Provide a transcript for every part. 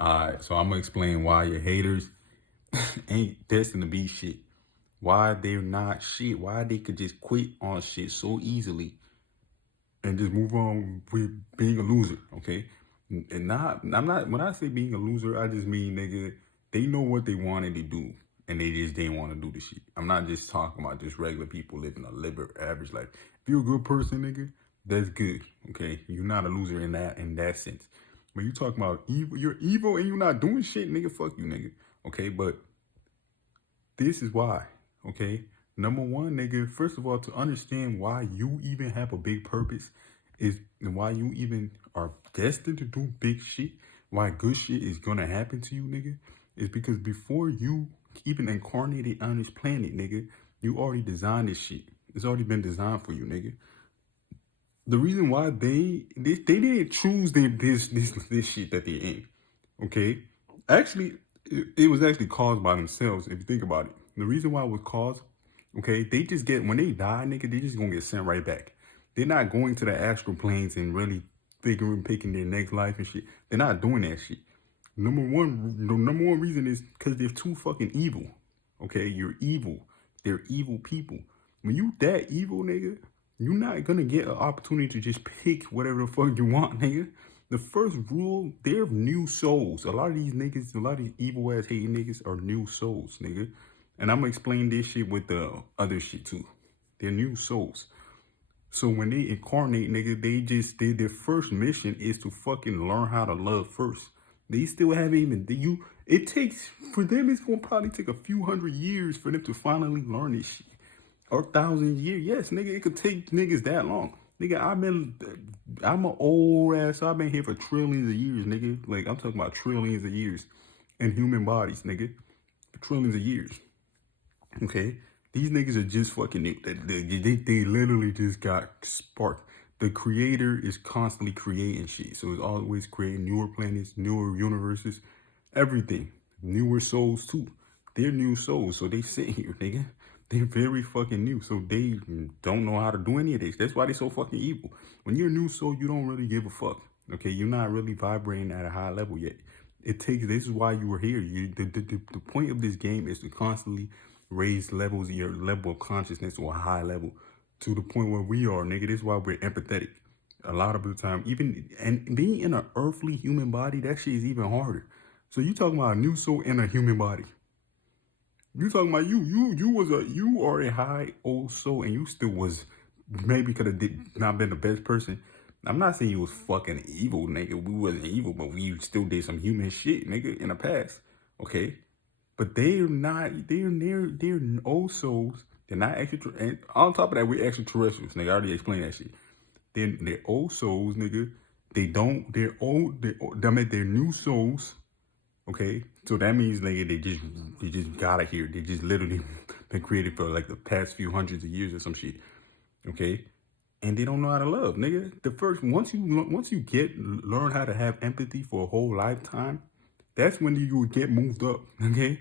Alright, so I'm gonna explain why your haters ain't destined to be shit. Why they're not shit. Why they could just quit on shit so easily and just move on with being a loser, okay? And I'm not, when I say being a loser, I just mean, nigga, they know what they wanted to do and they just didn't want to do the shit. I'm not just talking about just regular people living a live average life. If you're a good person, nigga, that's good, okay? You're not a loser in that sense. When you talking about evil, you're evil and you're not doing shit, nigga, fuck you, nigga, okay? But this is why, okay? Number one, nigga, first of all, to understand why you even have a big purpose is and why you even are destined to do big shit, why good shit is gonna happen to you, nigga, is because before you even incarnated on this planet, nigga, you already designed this shit. It's already been designed for you, nigga. The reason why they didn't choose this shit that they're in, okay? Actually, it was actually caused by themselves. If you think about it, the reason why it was caused, okay, they just get when they die, nigga, they just gonna get sent right back. They're not going to the astral planes and really picking their next life and shit. They're not doing that shit. The number one reason is because they're too fucking evil. Okay, you're evil. They're evil people. When you that evil, nigga, you're not gonna get an opportunity to just pick whatever the fuck you want, nigga. The first rule, they're new souls. A lot of these niggas, a lot of these evil ass hating niggas are new souls, nigga. And I'm gonna explain this shit with the other shit too. They're new souls. So when they incarnate, nigga, their first mission is to fucking learn how to love first. They still haven't even it takes for them it's gonna probably take a few hundred years for them to finally learn this shit. Or 1,000 years. Yes, nigga, it could take niggas that long. Nigga, I'm an old ass, so I've been here for trillions of years, nigga. Like, I'm talking about trillions of years in human bodies, nigga. For trillions of years. Okay? These niggas are just fucking new. They literally just got sparked. The creator is constantly creating shit. So it's always creating newer planets, newer universes, everything. Newer souls too. They're new souls. So they sit here, nigga. They're very fucking new. So they don't know how to do any of this. That's why they're so fucking evil. When you're a new soul, you don't really give a fuck. Okay? You're not really vibrating at a high level yet. This is why you were here. The point of this game is to constantly raise levels of your level of consciousness to a high level to the point where we are, nigga. This is why we're empathetic. A lot of the time, even and being in an earthly human body, that shit is even harder. So you talking about a new soul in a human body. You talking about you are a high old soul and you still was maybe could have not been the best person. I'm not saying you was fucking evil, nigga. We wasn't evil, but we still did some human shit, nigga, in the past. Okay? But they're old souls. They're not and on top of that, we're extraterrestrials, nigga. I already explained that shit. They're old souls, nigga. They're new souls. Okay? So that means, nigga, they just got it here. They just literally been created for like the past few hundreds of years or some shit. Okay? And they don't know how to love, nigga. Once you learn how to have empathy for a whole lifetime, that's when you will get moved up, okay?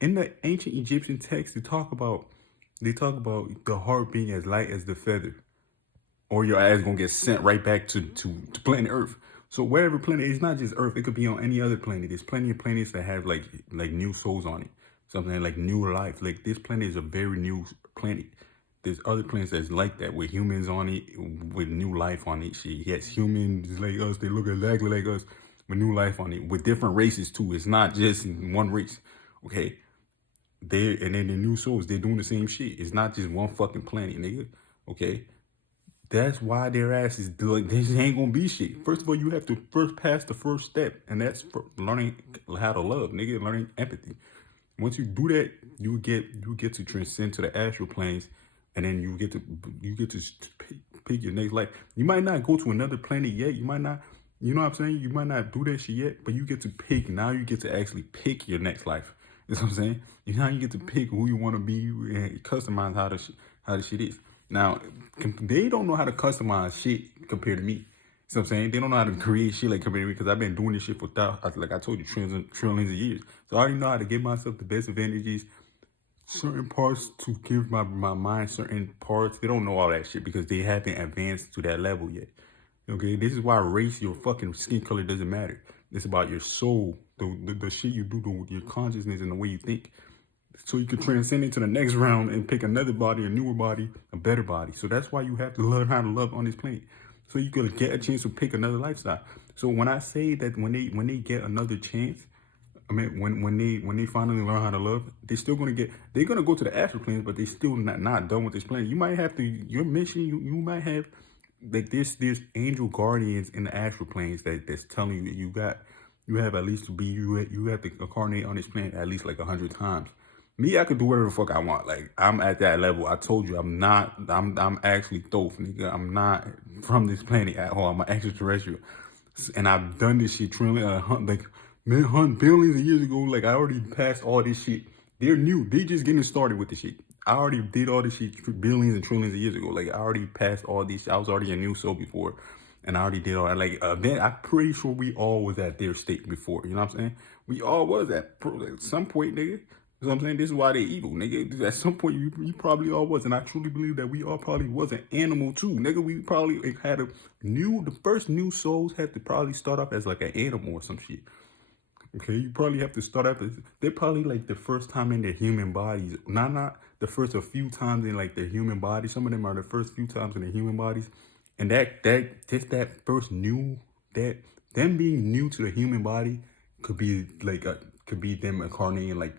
In the ancient Egyptian text, they talk about the heart being as light as the feather, or your ass gonna get sent right back to planet Earth. So wherever planet, it's not just Earth. It could be on any other planet. There's plenty of planets that have like new souls on it, something like new life. Like this planet is a very new planet. There's other planets that's like that with humans on it, with new life on it. Shit, yes, humans like us. They look exactly like us with new life on it, with different races too. It's not just one race. Okay, and then the new souls, they're doing the same shit. It's not just one fucking planet, nigga. Okay, that's why their ass is like this ain't gonna be shit. First of all, you have to first pass the first step, and that's learning how to love, nigga. Learning empathy. Once you do that, you get to transcend to the astral planes, and then you get to pick your next life. You might not go to another planet yet. You might not, you know what I'm saying? You might not do that shit yet, but you get to pick. Now you get to actually pick your next life. You know what I'm saying? Now you get to pick who you want to be and customize how the shit is. Now, they don't know how to customize shit compared to me. You know what I'm saying? They don't know how to create shit like compared to me because I've been doing this shit for, like I told you, trillions of years. So I already know how to give myself the best advantages, certain parts to give my mind certain parts. They don't know all that shit because they haven't advanced to that level yet. Okay? This is why race, your fucking skin color doesn't matter. It's about your soul, the shit you do, your consciousness and the way you think. So you can transcend into the next round and pick another body, a newer body, a better body. So that's why you have to learn how to love on this planet. So you could get a chance to pick another lifestyle. So when I say that when they get another chance, I mean when they finally learn how to love, they're gonna go to the astral planes, but they still not done with this planet. You might have to your mission. You might have like there's angel guardians in the astral planes that's telling you that you have at least to be you have to incarnate on this planet at least like 100 times. Me, I could do whatever the fuck I want. Like, I'm at that level. I told you, I'm actually Thoth, nigga. I'm not from this planet at all. I'm an extraterrestrial. And I've done this shit billions of years ago. Like, I already passed all this shit. They're new. They just getting started with the shit. I already did all this shit billions and trillions of years ago. Like, I already passed all this shit. I was already a new soul before. And I already did all that. Like, then I'm pretty sure we all was at their state before. You know what I'm saying? We all was at some point, nigga. You know what I'm saying? This is why they evil, nigga. At some point, you probably all was. And I truly believe that we all probably was an animal, too. Nigga, we probably had the first new souls had to probably start off as like an animal or some shit. Okay, you probably have to start off as, they're probably like the first time in their human bodies. Not the first a few times in like their human bodies. Some of them are the first few times in their human bodies. And that first new, them being new to the human body could be them incarnating like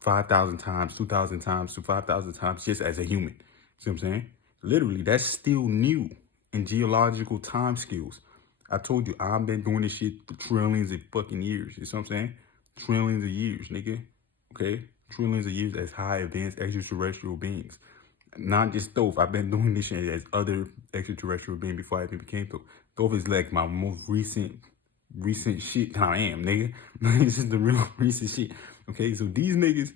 5,000 times, 2,000 times to 5,000 times just as a human. See what I'm saying? Literally, that's still new in geological time skills. I told you, I've been doing this shit for trillions of fucking years. You see what I'm saying? Trillions of years, nigga. Okay? Trillions of years as high advanced extraterrestrial beings. Not just Thoth. I've been doing this shit as other extraterrestrial beings before I even became Thoth. Thoth is like my most recent shit that I am, nigga. This is the real recent shit. Okay, so these niggas,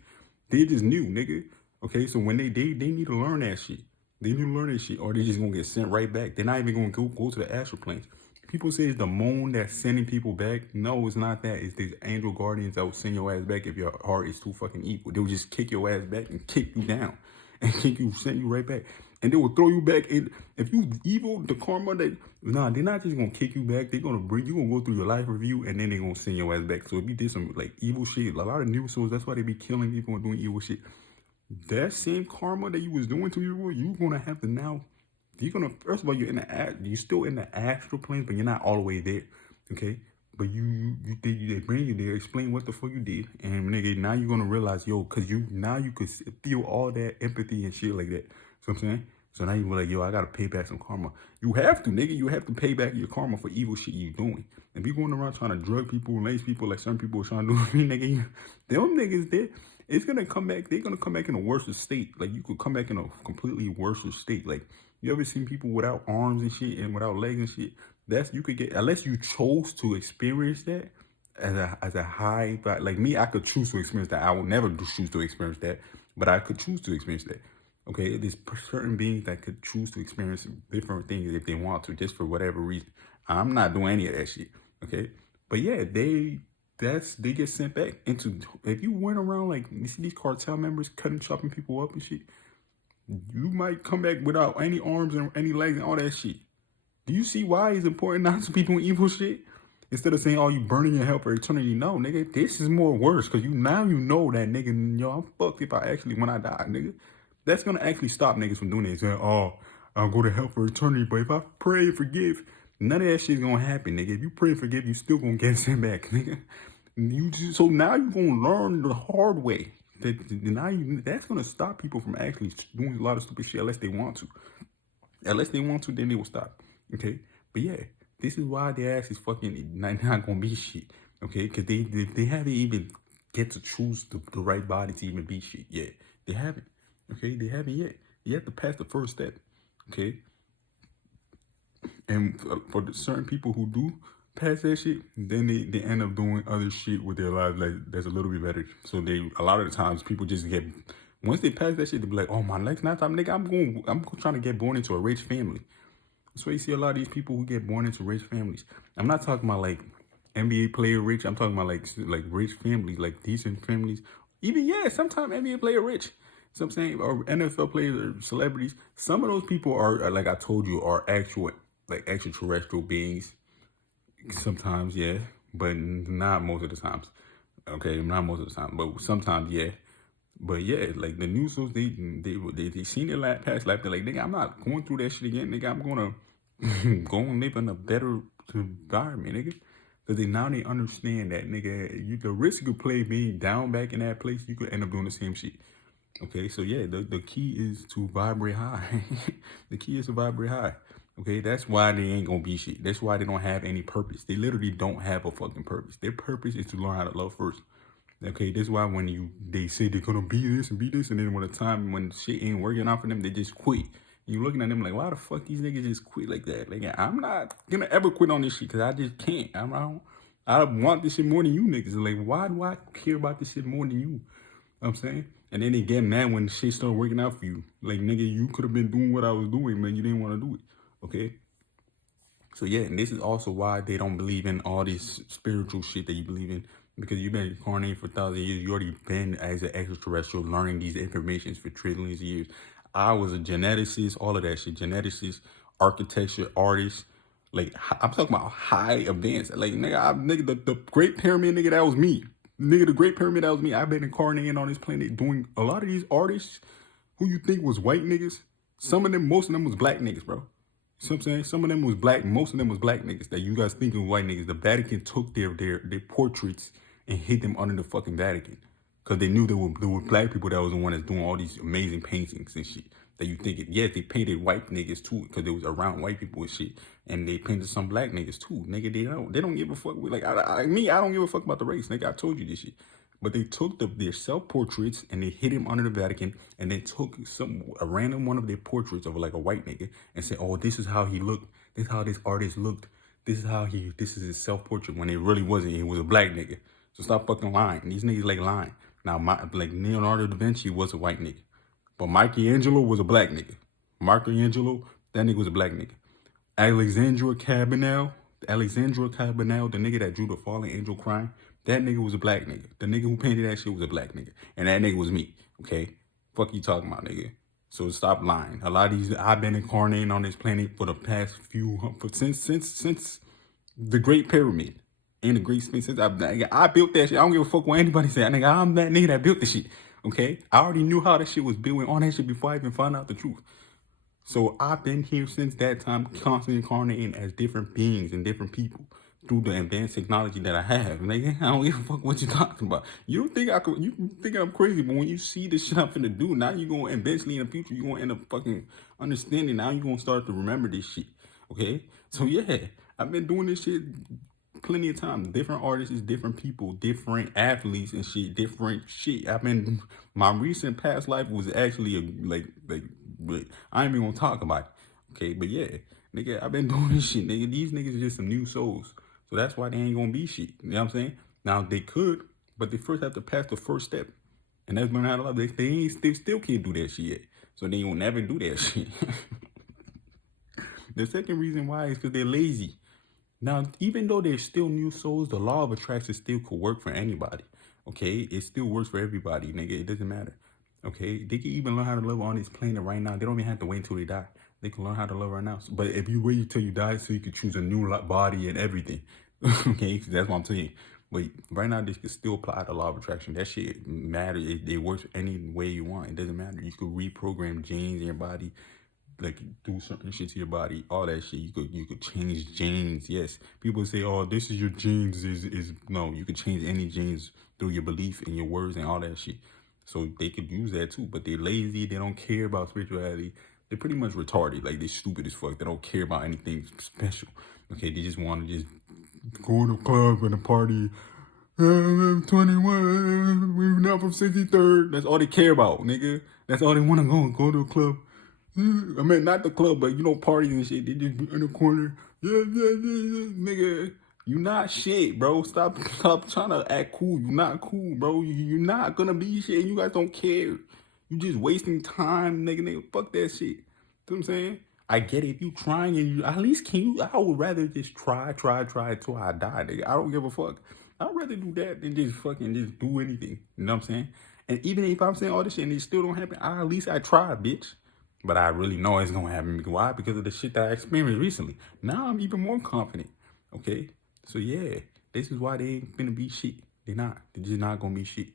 they just new, nigga. Okay, so when they need to learn that shit. They need to learn that shit, or they just gonna get sent right back. They're not even gonna go to the astral planes. People say it's the moon that's sending people back. No, it's not that. It's these angel guardians that will send your ass back if your heart is too fucking evil. They'll just kick your ass back and kick you down. And send you right back. And they will throw you back in. If you evil, the karma they're not just gonna kick you back. They're gonna bring you, gonna go through your life review, and then they're gonna send your ass back. So if you did some like evil shit, a lot of new souls, that's why they be killing people and doing evil shit. That same karma that you was doing to you, you're gonna have to now. You're gonna, first of all, you're still in the astral planes, but you're not all the way there. Okay? But they bring you there, explain what the fuck you did, and nigga, now you're gonna realize, yo, cause now you could feel all that empathy and shit like that. So I'm saying, so now you're like, yo, I gotta pay back some karma. You have to, nigga, you have to pay back your karma for evil shit you doing. If you going around trying to drug people, lace people, like some people are trying to do, nigga, them niggas there, it's gonna come back. They're gonna come back in a worse state. Like you could come back in a completely worse state. Like you ever seen people without arms and shit and without legs and shit? You could get, unless you chose to experience that as a high, but like me, I could choose to experience that. I will never choose to experience that, but I could choose to experience that. Okay, there's certain beings that could choose to experience different things if they want to, just for whatever reason. I'm not doing any of that shit. Okay, but yeah, they get sent back into. If you went around like you see these cartel members chopping people up and shit, you might come back without any arms and any legs and all that shit. Do you see why it's important not to be doing evil shit? Instead of saying, oh, you burning your hell for eternity. No, nigga, this is more worse. Because now you know that, nigga, yo, I'm fucked if when I die, nigga. That's going to actually stop niggas from doing this. Saying, oh, I'll go to hell for eternity. But if I pray and forgive, none of that shit's going to happen, nigga. If you pray and forgive, you still going to get sent back, nigga. So now you're going to learn the hard way. That's going to stop people from actually doing a lot of stupid shit unless they want to. Unless they want to, then they will stop. Okay, but yeah, this is why their ass is fucking not gonna be shit. Okay, because they haven't even get to choose the right body to even be shit yet. They haven't. Okay, they haven't yet. You have to pass the first step. Okay, and for the certain people who do pass that shit, then they end up doing other shit with their lives like that's a little bit better. So a lot of the times people just get, once they pass that shit, they be like, oh, my life's not time, nigga. I'm trying to get born into a rich family. So you see a lot of these people who get born into rich families. I'm not talking about like NBA player rich. I'm talking about like rich families, like decent families. Even, yeah, sometimes NBA player rich. So I'm saying, or NFL players or celebrities. Some of those people are like I told you, are actual like extraterrestrial beings Sometimes, yeah, but not most of the times. Okay, not most of the time, but sometimes, yeah. But yeah, like the news source, they seen it past life. They're like, nigga, I'm not going through that shit again, nigga. I'm gonna go and live in a better environment, nigga. Because now they understand that, nigga, the risk of play being down back in that place, you could end up doing the same shit. Okay, so yeah, the key is to vibrate high. The key is to vibrate high. Okay, that's why they ain't gonna be shit. That's why they don't have any purpose. They literally don't have a fucking purpose. Their purpose is to learn how to love first. Okay, this is why when they say they're gonna be this and be this, and then when the time when shit ain't working out for them, they just quit. You looking at them like, why the fuck these niggas just quit like that? Like, I'm not gonna ever quit on this shit because I just can't. I want this shit more than you niggas. Like, why do I care about this shit more than you? I'm saying? And then they get mad when shit start working out for you. Like, nigga, you could have been doing what I was doing, man. You didn't want to do it. Okay? So yeah, and this is also why they don't believe in all this spiritual shit that you believe in. Because you've been incarnated for 1,000 years. You already been as an extraterrestrial learning these informations for trillions of years. I was a geneticist, all of that shit. Geneticist, architecture, artist. Like, I'm talking about high advanced. Like, nigga, the Great Pyramid, nigga, that was me. Nigga, the Great Pyramid, that was me. I've been incarnating on this planet doing a lot of these artists who you think was white niggas. Some of them, most of them was black niggas, bro. You know what I'm saying? Some of them was black. Most of them was black niggas that you guys think of white niggas. The Vatican took their portraits and hid them under the fucking Vatican. Because they knew there were black people that was the one that's doing all these amazing paintings and shit. That you think, yes, they painted white niggas too, because they was around white people and shit. And they painted some black niggas too. Nigga, they don't give a fuck. Like, I don't give a fuck about the race. Nigga, I told you this shit. But they took their self-portraits and they hid him under the Vatican, and they took a random one of their portraits of like a white nigga and said, oh, this is how he looked. This is how this artist looked. This is his self-portrait, when it really wasn't. He was a black nigga. So stop fucking lying. These niggas like lying. Now, like Leonardo da Vinci was a white nigga, but Michelangelo was a black nigga. Michelangelo, that nigga was a black nigga. Alexandra Cabanel, the nigga that drew the fallen angel crying, that nigga was a black nigga. The nigga who painted that shit was a black nigga. And that nigga was me, okay? Fuck you talking about, nigga. So stop lying. A lot of these, I've been incarnating on this planet for the past since the Great Pyramid. And the Great Sphinx, since I built that shit. I don't give a fuck what anybody say. Nigga, I'm that nigga that built the shit, okay? I already knew how that shit was built and all that shit before I even found out the truth. So I've been here since that time, constantly incarnating as different beings and different people through the advanced technology that I have. Nigga, I don't give a fuck what you're talking about. You don't think you think I'm crazy, but when you see the shit I'm finna do, now you're gonna eventually in the future, you're gonna end up fucking understanding. Now you're gonna start to remember this shit. Okay? So yeah, I've been doing this shit plenty of times. Different artists, different people, different athletes and shit, different shit. My recent past life was actually but I ain't even gonna talk about it. Okay, but yeah, nigga, I've been doing this shit, nigga. These niggas are just some new souls. So that's why they ain't gonna be shit. You know what I'm saying? Now they could, but they first have to pass the first step. And that's learn how to love. They still can't do that shit yet. So they will never do that shit. The second reason why is because they're lazy. Now, even though they're still new souls, the law of attraction still could work for anybody. Okay? It still works for everybody, nigga. It doesn't matter. Okay? They can even learn how to live on this planet right now. They don't even have to wait until they die. They can learn how to live right now. But if you wait until you die so you can choose a new body and everything. Okay? That's what I'm telling you. But right now, this can still apply the law of attraction. That shit matters. It works any way you want. It doesn't matter. You could reprogram genes in your body, like do certain shit to your body, all that shit. You could change genes. Yes, people say, oh, this is your genes. Is no, you could change any genes through your belief and your words and all that shit. So they could use that too, but they're lazy. They don't care about spirituality. They're pretty much retarded. Like, they're stupid as fuck. They don't care about anything special. Okay, they just want to just go to the club and a party. I'm 21. We're now from 63rd. That's all they care about, nigga. That's all they want to go to a club. I mean, not the club, but, you know, parties and shit. They just be in the corner. Yeah, nigga. You not shit, bro. Stop trying to act cool. You not cool, bro. You're not gonna be shit. You guys don't care. You just wasting time, nigga. Fuck that shit. You know what I'm saying? I get it. If you trying and you, at least I would rather just try until I die, nigga. I don't give a fuck. I'd rather do that than just fucking just do anything. You know what I'm saying? And even if I'm saying all this shit and it still don't happen, at least I tried, bitch. But I really know it's gonna happen. Why? Because of the shit that I experienced recently. Now I'm even more confident. Okay? So yeah, this is why they ain't gonna be shit. They're not. They're just not gonna be shit.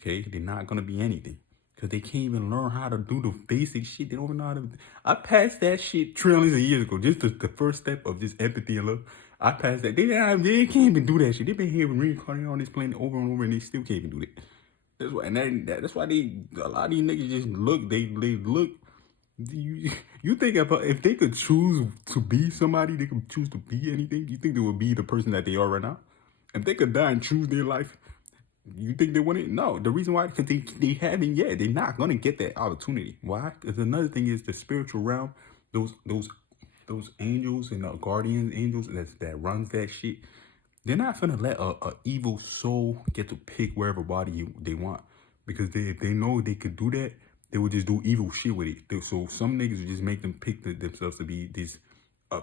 Okay, they're not gonna be anything. Cause they can't even learn how to do the basic shit. They don't even know how to. I passed that shit trillions of years ago. Just the first step of just empathy and love. I passed that. They can't even do that shit. They've been here reincarnating on this planet over and over, and they still can't even do that. That's why, that's why a lot of these niggas just look. They look. You think if they could choose to be somebody, they could choose to be anything? You think they would be the person that they are right now? If they could die and choose their life, you think they wouldn't? No. The reason why, because they haven't yet. They're not gonna get that opportunity. Why? Because another thing is the spiritual realm. Those angels and the guardian angels that runs that shit. They're not gonna let a evil soul get to pick wherever body they want, because if they know they could do that, they would just do evil shit with it. So some niggas would just make them pick themselves to be these,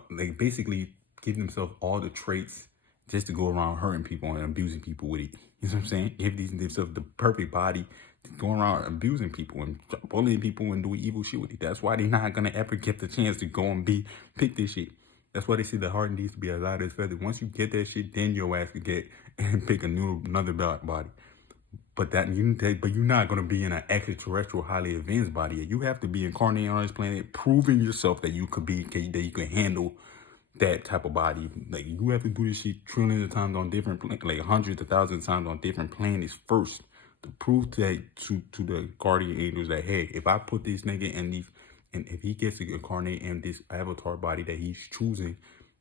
like basically give themselves all the traits just to go around hurting people and abusing people with it. You know what I'm saying? Give themselves the perfect body to go around abusing people and bullying people and doing evil shit with it. That's why they're not gonna ever get the chance to go and pick this shit. That's why they say the heart needs to be as light as feather. Once you get that shit, then your ass can get and pick another body. But you're not gonna be in an extraterrestrial, highly advanced body. You have to be incarnated on this planet, proving yourself that you can handle that type of body. Like, you have to do this shit trillions of times on different like hundreds of thousands of times on different planets first to prove that to the guardian angels that, hey, if I put this nigga in these, and if he gets to incarnate in this avatar body that he's choosing,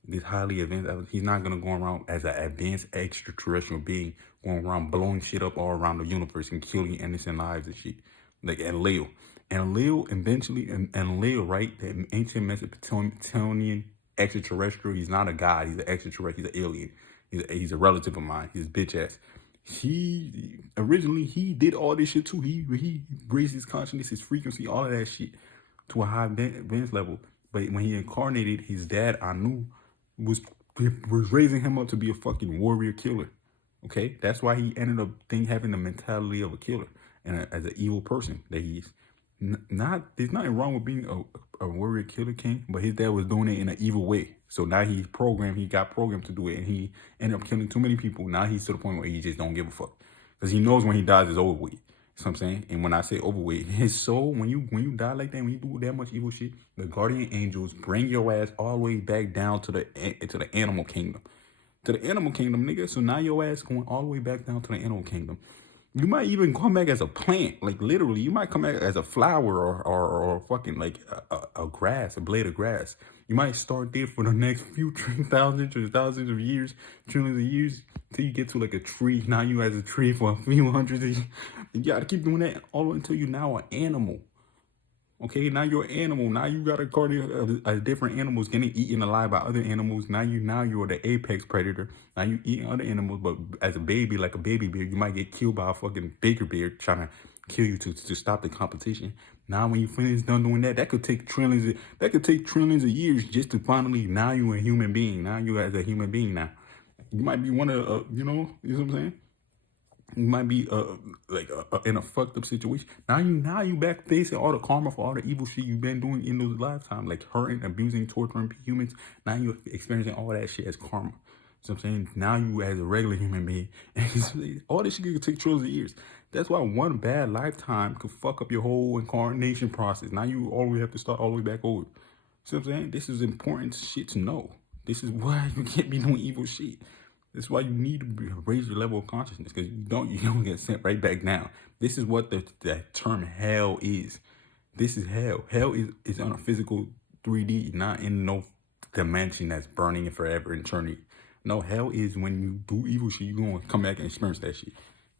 this highly advanced, he's not gonna go around as an advanced extraterrestrial being going around blowing shit up all around the universe and killing innocent lives and shit. Like, and Leo eventually, and Leo, right, the ancient Mesopotamian extraterrestrial, he's not a god, he's an extraterrestrial, he's an alien, he's a relative of mine, he's bitch ass. He originally, he did all this shit too. He raised his consciousness, his frequency, all of that shit to a high advanced level. But when he incarnated, his dad Anu was raising him up to be a fucking warrior killer. Okay, that's why he ended up having the mentality of a killer and as an evil person that he is. There's nothing wrong with being a warrior killer king, but his dad was doing it in an evil way. So now he got programmed to do it, and he ended up killing too many people. Now he's to the point where he just don't give a fuck, because he knows when he dies it's over with. You know what I'm saying? And when I say overweight, his soul, when you die like that, when you do that much evil shit, the guardian angels bring your ass all the way back down to the animal kingdom. To the animal kingdom, nigga. So now your ass going all the way back down to the animal kingdom. You might even come back as a plant, like literally. You might come back as a flower or fucking like a grass, a blade of grass. You might start there for the next few thousands of years, trillions of years, until you get to like a tree. Now you as a tree for a few hundreds of years. You gotta keep doing that all the way until you're now an animal. Okay, now you're an animal. Now you got a guardian of different animals getting eaten alive by other animals. Now you're the apex predator. Now you eating other animals, but as a baby, like a baby bear, you might get killed by a fucking bigger bear trying to kill you to stop the competition. Now when you finish done doing that, that could take trillions of years just to finally, now you're a human being. Now you as a human being now. You might be one of you know what I'm saying? You might be in a fucked up situation. Now you back facing all the karma for all the evil shit you've been doing in those lifetimes, like hurting, abusing, torturing humans. Now you're experiencing all that shit as karma. So I'm saying, now you as a regular human being, all this shit could take trillions of years. That's why one bad lifetime could fuck up your whole incarnation process. Now you always have to start all the way back over. See what I'm saying? This is important shit to know. This is why you can't be doing evil shit. That's why you need to raise your level of consciousness, because you don't get sent right back down. This is what the term hell is. This is hell. Hell is on a physical 3D, not in no dimension that's burning it forever and eternity. No, hell is when you do evil shit, you're going to come back and experience that shit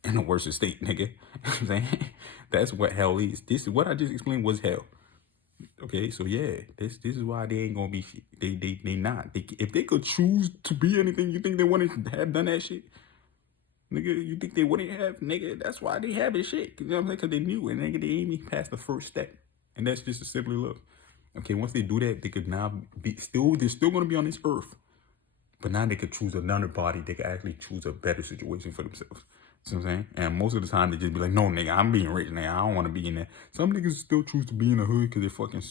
in a worse state, nigga. You know what I'm saying? That's what hell is. This is what I just explained was hell. Okay, so yeah, this is why they ain't gonna be shit. They not. If they could choose to be anything, you think they wouldn't have done that shit? Nigga, you think they wouldn't have? Nigga, that's why they have this shit. You know what I'm saying? Because they knew it. Nigga, they ain't even past the first step. And that's just a simply look. Okay, once they do that, they could now they're still gonna be on this earth. But now they could choose another body. They could actually choose a better situation for themselves. See what I'm saying? And most of the time, they just be like, no, nigga, I'm being rich, nigga. I don't want to be in there. Some niggas still choose to be in the hood because they fucking...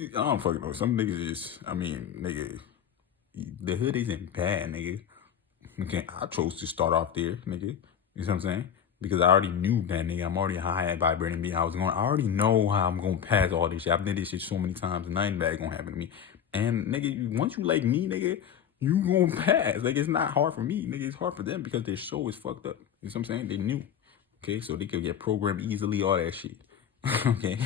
I don't fucking know. Some niggas just... I mean, nigga... The hood isn't bad, nigga. Okay, I chose to start off there, nigga. You see what I'm saying? Because I already knew that, nigga. I'm already high at vibrating me. I already know how I'm gonna pass all this shit. I've done this shit so many times, nothing bad gonna happen to me. And nigga, once you like me, nigga, you gonna pass. Like, it's not hard for me, nigga. It's hard for them because their show is fucked up. You see what I'm saying? They knew. Okay, so they could get programmed easily, all that shit. Okay.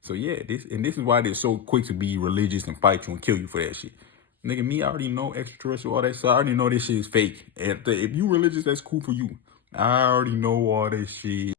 So yeah, this is why they're so quick to be religious and fight you and kill you for that shit. Nigga, me, I already know extraterrestrial, all that, so I already know this shit is fake. If you religious, that's cool for you. I already know all this shit.